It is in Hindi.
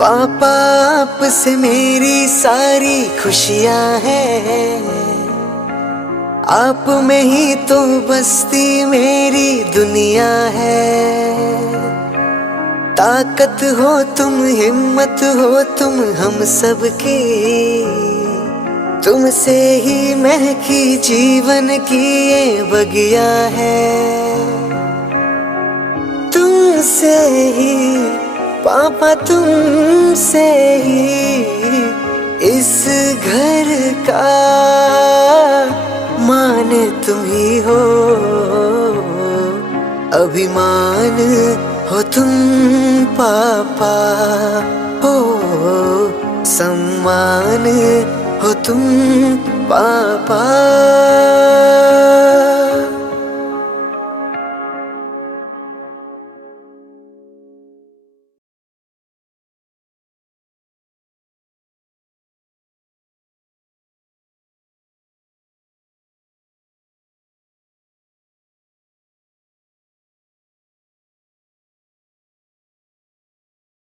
पापा आपसे मेरी सारी खुशियां हैं, आप में ही तो बसती मेरी दुनिया है। ताकत हो तुम, हिम्मत हो तुम हम सब की, तुमसे ही महकी जीवन की ये बगिया है। तुमसे ही पापा, तुमसे ही इस घर का मान तुम ही हो, अभिमान हो तुम पापा, हो सम्मान हो तुम पापा।